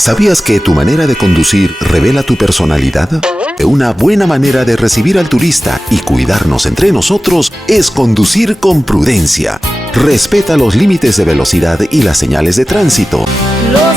¿Sabías que tu manera de conducir revela tu personalidad? Una buena manera de recibir al turista y cuidarnos entre nosotros es conducir con prudencia. Respeta los límites de velocidad y las señales de tránsito. Los